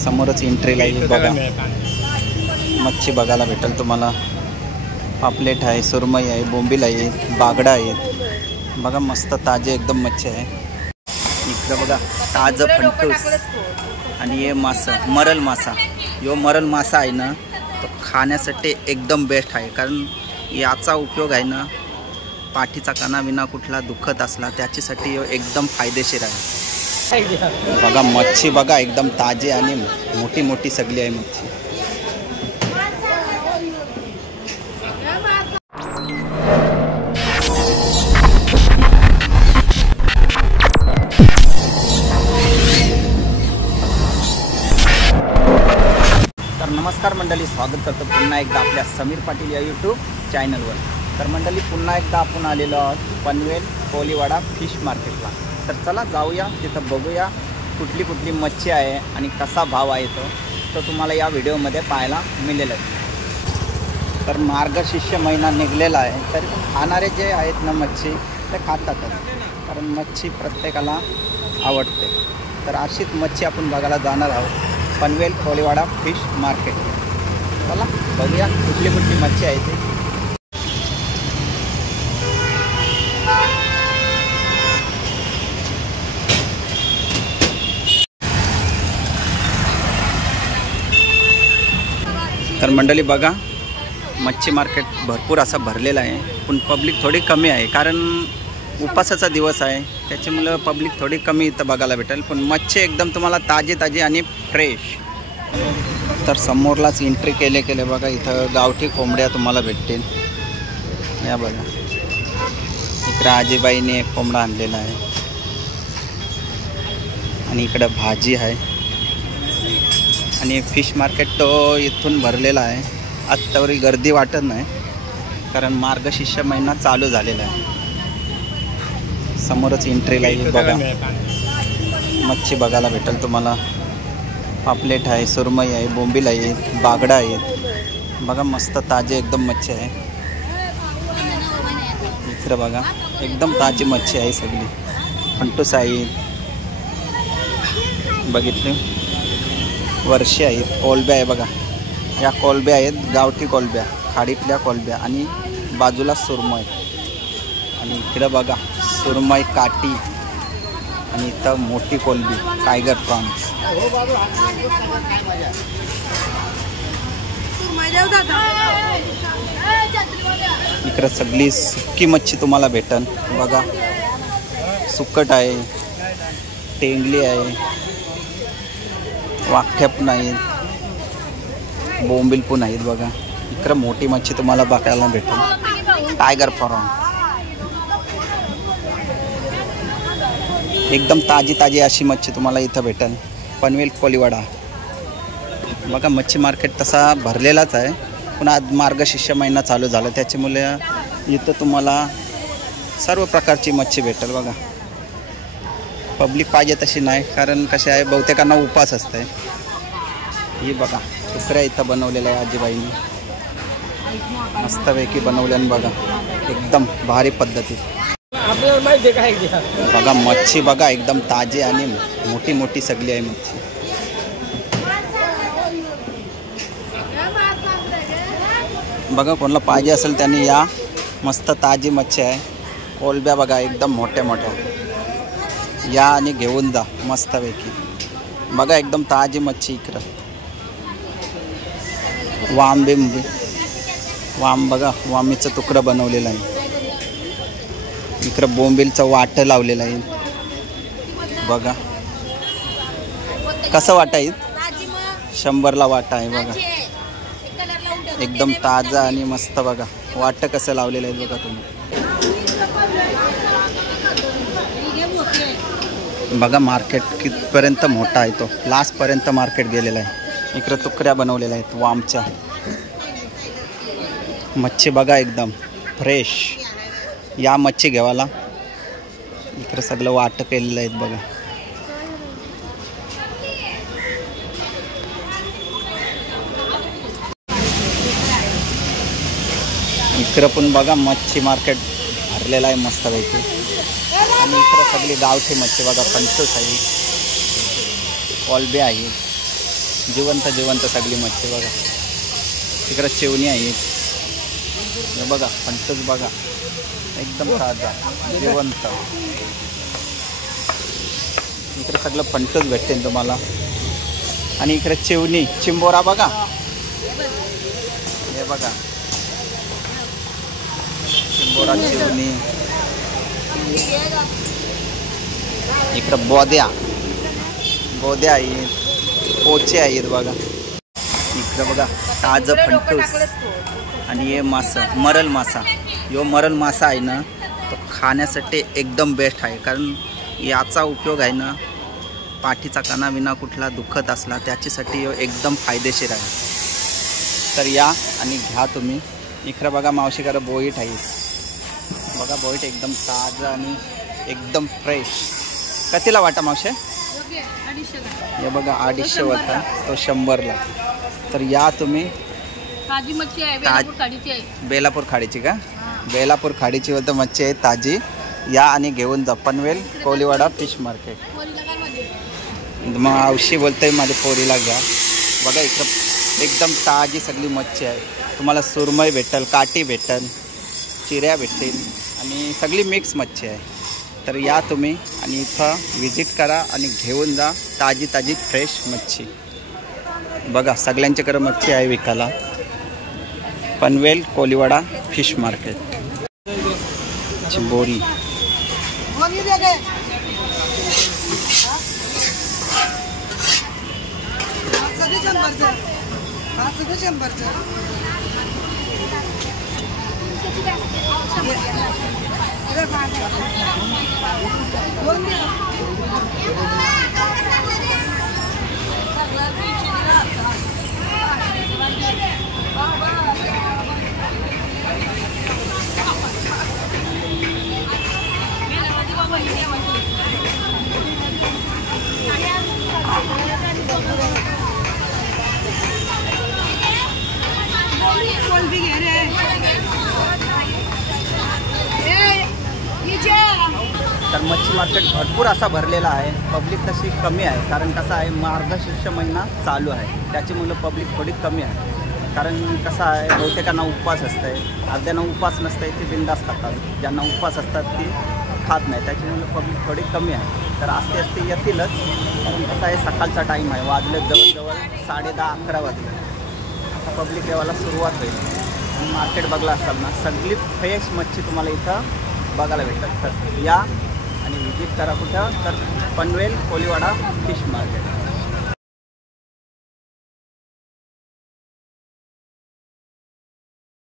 समोरच एंट्रीला येईल बघा, मच्छी बघायला भेटेल तुम्हाला। पापलेट आहे, सुरमई आहे, बोंबील आहे, बागडा आहे बघा, मस्त ताजे एकदम मच्छी आहे। इकडं बघा ताजं फंटूस आणि हे मासा, मरल मासा। जो मरल मासा आहे ना तो खाण्यासाठी एकदम बेस्ट आहे, कारण याचा उपयोग आहे ना पाठीचा कणा विना कुठला दुखत असला त्याच्यासाठी एकदम फायदेशीर आहे। बघा मच्छी बघा एकदम ताजी आणि मोठी मोठी सगळी आहे मच्छी। तर नमस्कार मंडळी, स्वागत करतो पुन्हा एकदा आपल्या समीर पाटील या यूट्यूब चॅनलवर। तर मंडळी पुन्हा एकदा आपण आलेलो आहोत पनवेल कोलीवाडा फिश मार्केटला। तर चला जाऊया, तिथं बघूया कुठली कुठली मच्छी आहे आणि कसा भाव आहे तो तुम्हाला या व्हिडिओमध्ये पाहायला मिळेल। तर मार्गशीर्ष महिना निघलेला आहे, तरी खाणारे जे आहेत ना मच्छी ते खातातच, कारण मच्छी प्रत्येकाला आवडते। तर अशीच मच्छी आपण बघायला जाणार आहोत पनवेल कोलीवाडा फिश मार्केट। चला बघूया कुठली कुठली मच्छी आहे ती। तर मंडळी बघा मच्छी मार्केट भरपूर असं भरलेलं आहे, पण पब्लिक थोडी कमी आहे, कारण उपासाचा दिवस आहे त्याच्यामुळं पब्लिक थोडी कमी इथं बघायला भेटेल। पण मच्छी एकदम तुम्हाला ताजी ताजी आणि फ्रेश। तर समोरलाच एंट्री केले बघा इथं गावठी कोंबड्या तुम्हाला भेटतील। या बघा इकडं आजीबाईने एक कोंबडा आणलेला आहे आणि इकडं भाजी आहे। आणि फिश मार्केट तो इथून भरलेला आहे, आत्तावरी गर्दी वाटत नाही, कारण मार्गशीर्ष महिना चालू झालेला आहे। समोरच एंट्रीला येईल बघा, मच्छी बघायला भेटेल तुम्हाला। पापलेट आहे, सुरमई आहे, बोंबील आहे, बागडा आहे बघा, मस्त ताजे एकदम मच्छी आहे। इकडं बघा एकदम ताजी मच्छी आहे सगळी। फंटूस आहे बघितले, वर्षे आहेत, कोलब्या आहे बघा, या कोलब्या आहेत गावठी कोलब्या, खाडीतल्या कोलब्या आणि बाजूला सुरमई। आणि इकडं बघा सुरमई काठी आणि इथं मोठी कोलबी टायगर प्रॉन्स। इकडं सगळी सुक्की मच्छी तुम्हाला भेटन बघा, सुकट आहे, टेंगली आहे, वाख्या पण आहेत, बोंबील पण आहेत बघा। इकडं मोठी मच्छी तुम्हाला बघायला भेटेल, टायगर प्रॉन एकदम ताजी ताजी अशी मच्छी तुम्हाला इथं भेटेल पनवेल कोलीवाडा बघा। मच्छी मार्केट तसा भरलेलाच आहे, पण आज मार्गशीर्ष महिना चालू झाला त्याच्यामुळे इथं तुम्हाला सर्व प्रकारची मच्छी भेटेल बघा। पब्लिक पाहिजे तशी नाही, कारण कसे आहे बहुतेकांना उपास असते। ही बघा तुकड्या इथं बनवलेल्या आहे आजीबाईंनी, मस्तपैकी बनवल्यानं बघा एकदम भारी पद्धती। बघा मच्छी बघा एकदम ताजी आणि मोठी मोठी सगळी आहे मच्छी। बघा कोणाला पाहिजे असेल त्यांनी या, मस्त ताजी मच्छी आहे। कोलब्या बघा एकदम मोठ्या मोठ्या, या आणि घेऊन जा मस्तपैकी बघा एकदम ताजी मच्छी। इकडं वाम बघा, वामीचं तुकडं बनवलेलं आहे। इकडं बोंबीलचं वाटं लावलेलं आहे बघा, कसं वाटा आहे 100ला वाटा आहे बघा, एकदम ताजा आणि मस्त बघा वाटं कसं लावलेलं आहे बघा तुम्ही। बघा मार्केट कितपर्यंत मोठा आहे, तो लास्टपर्यंत मार्केट गेलेला आहे। इकडं तुकड्या बनवलेल्या आहेत वामच्या, मच्छी बघा एकदम फ्रेश, या मच्छी घेवाला। इकडं सगळं वाटं केलेलं आहेत बघा। इकडं पण बघा मच्छी मार्केट भरलेलं आहे मस्तपैकी, आणि इकडं सगळी गावठी मच्छी बघा, फंटूस आहे, कोलबे आहे, जिवंत सगळी मच्छी बघा. तिकडे शेवणी आहे हे बघा, फंटच बघा एकदम ताजा जिवंत. इकडे सगळं फंटच भेटते तुम्हाला. आणि इकडे चिवणी चिंबोरा बघा, हे बघा चिंबोरा चिवणी. इकडं बोद्या आहेत, पोचे आहेत बघा. इकडं बघा ताजं फंटूस. आणि हे मासा मरल मासा, यो मरल मासा आहे ना तो खाण्यासाठी एकदम बेस्ट आहे. कारण याचा उपयोग आहे ना पाठीचा कणा विना कुठला दुखत असला त्याच्यासाठी एकदम फायदेशीर आहे. तर या आणि घ्या तुम्ही. इकडं बघा मावशीकडं बोईट आहे बघा, बोईट एकदम ताजा आणि एकदम फ्रेश. कितीला वाटा मावशे? हे बघा 250 होता, तो 100ला. तर या तुम्ही. ताजी मच्छी आहे, बेलापूर खाडीची का? बेलापूर खाडीची होतं मच्छी आहे ताजी. या आणि घेऊन जा. Panvel Koliwada fish market. मावशी बोलतोय माझ्या पोरीला घ्या. बघा इकडं एकदम ताजी सगळी मच्छी आहे. तुम्हाला सुरमई भेटेल, काठी भेटेल, चिऱ्या भेटतील आणि सगळी मिक्स मच्छी आहे. तर या तुम्ही आणि इथं विजिट करा आणि घेऊन जा ताजी फ्रेश मच्छी. बघा सगळ्यांच्याकडे मच्छी आहे विकायला. Panvel Koliwada fish market. चिंबोरी तर मच्छी मार्केट भरपूर असा भरलेला आहे. पब्लिक तशी कमी आहे कारण कसं आहे मार्गशीर्ष महिना चालू आहे त्याच्यामुळे पब्लिक थोडी कमी आहे. कारण कसं आहे बहुतेकांना उपवास असते, अर्ध्यांना उपवास नसते ते बिंदास खातात, ज्यांना उपवास असतात ते खात नाही, त्याच्यामुळे पब्लिक थोडी कमी आहे. तर आस्ते येतीलच. कारण कसं आहे सकाळचा टाईम आहे, वाजले जवळजवळ 10:30-11 वाजले. आता पब्लिक यायला सुरुवात होईल. आणि मार्केट बघला असाल ना सगळी फ्रेश मच्छी तुम्हाला इथं बघायला भेटतात. तर या आणि विजिट करा कुठं? तर पनवेल कोलीवाडा फिश मार्केट.